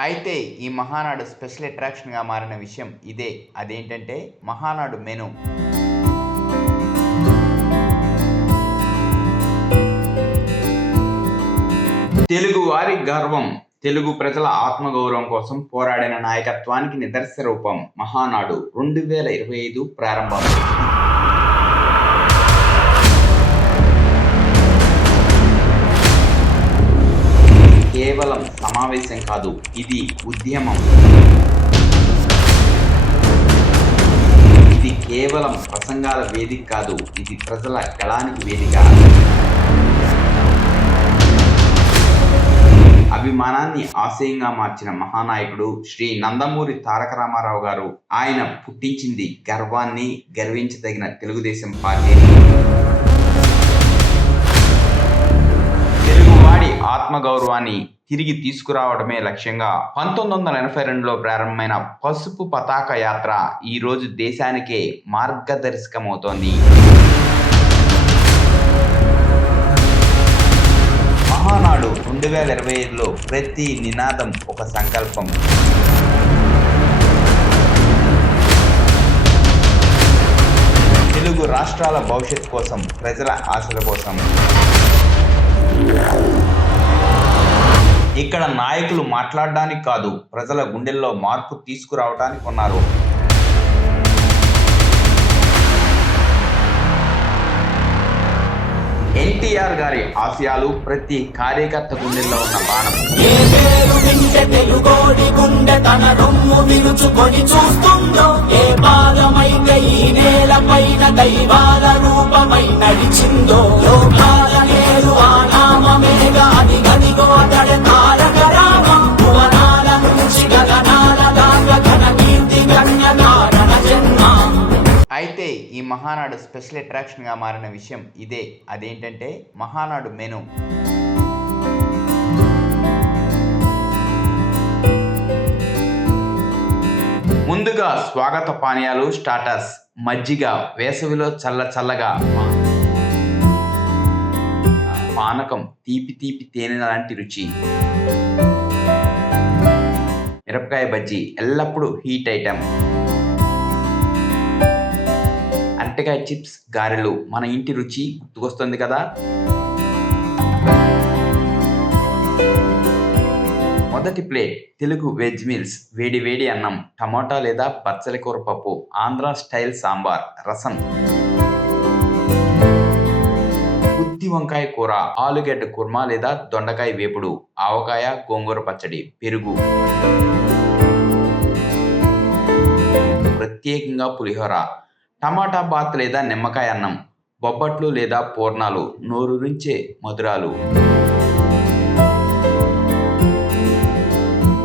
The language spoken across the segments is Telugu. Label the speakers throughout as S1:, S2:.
S1: అయితే ఈ మహానాడు స్పెషల్ అట్రాక్షన్గా మారిన విషయం ఇదే. అదేంటంటే మహానాడు మెను. తెలుగు వారి గర్వం తెలుగు ప్రజల ఆత్మగౌరవం కోసం పోరాడిన నాయకత్వానికి నిదర్శ రూపం మహానాడు. రెండు వేల ఇరవై ఐదు ప్రారంభం. కేవలం సమావేశం కాదు ఇది ఉద్యమం. ఇది కేవలం ప్రసంగాల వేదిక కాదు ఇది ప్రజల గళానికి వేదిక. అభిమానాన్ని ఆశయంగా మార్చిన మహానాయకుడు శ్రీ నందమూరి తారక రామారావు గారు ఆయన పుట్టించింది గర్వాన్ని గర్వించదగిన తెలుగుదేశం పార్టీని ఆత్మగౌరవాన్ని తిరిగి తీసుకురావడమే లక్ష్యంగా పంతొమ్మిది వందల ఎనభై రెండులో ప్రారంభమైన పసుపు పతాక యాత్ర ఈ రోజు దేశానికే మార్గదర్శకమవుతోంది. మహానాడు రెండు వేల ఇరవై ఐదులో ప్రతి నినాదం ఒక సంకల్పం. తెలుగు రాష్ట్రాల భవిష్యత్ కోసం ప్రజల ఆశల కోసం. ఇక్కడ నాయకులు మాట్లాడడానికి కాదు ప్రజల గుండెల్లో మార్పు తీసుకురావడానికి ఉన్నారు ఎన్టీఆర్ గారి ఆశయాలు ప్రతి కార్యకర్త గుండెల్లో ఉన్న బాణం.
S2: చూస్తుందో ఏ పాదమైతే ఈ నేల దైవాల రూపమై నడిచిందో?
S1: మహానాడు స్పెషల్ అట్రాక్షన్గా మారిన విషయం ఇదే. అదేంటంటే మహానాడు మెను. ముందుగా స్వాగత పానీయాలు స్టార్టర్స్. మజ్జిగ వేసవిలో చల్ల చల్లగా. పానకం తీపి తీపి తేనె లాంటి రుచి. మిరపకాయ బజ్జీ ఎల్లప్పుడూ హీట్ ఐటెం. అరటికాయ చిప్స్ గారెలు మన ఇంటి రుచి గుర్తుకొస్తుంది కదా. మొదటి ప్లేట్ తెలుగు వెజ్ మీల్స్. వేడి వేడి అన్నం టమాటా లేదా బచ్చలి కూర పప్పు ఆంధ్ర స్టైల్ సాంబార్ రసం. గుత్తి వంకాయ కూర ఆలుగడ్డ కుర్మా లేదా దొండకాయ వేపుడు ఆవకాయ గోంగూర పచ్చడి పెరుగు. ప్రత్యేకంగా పులిహోర. టమాటా బాత్ లేదా నిమ్మకాయ అన్నం బొబ్బట్లు లేదా పూర్ణాలు నోరూరించే మధురాలు.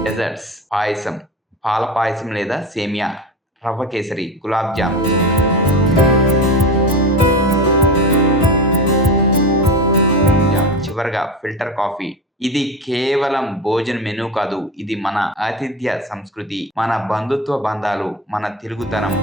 S1: డెజర్ట్స్ పాయసం పాల పాయసం లేదా సేమియా రవ్వ కేసరి గులాబ్ జామ్ చివరగా ఫిల్టర్ కాఫీ. ఇది కేవలం భోజన మెనూ కాదు ఇది మన ఆతిథ్య సంస్కృతి మన బంధుత్వ బంధాలు మన తెలుగుతనం.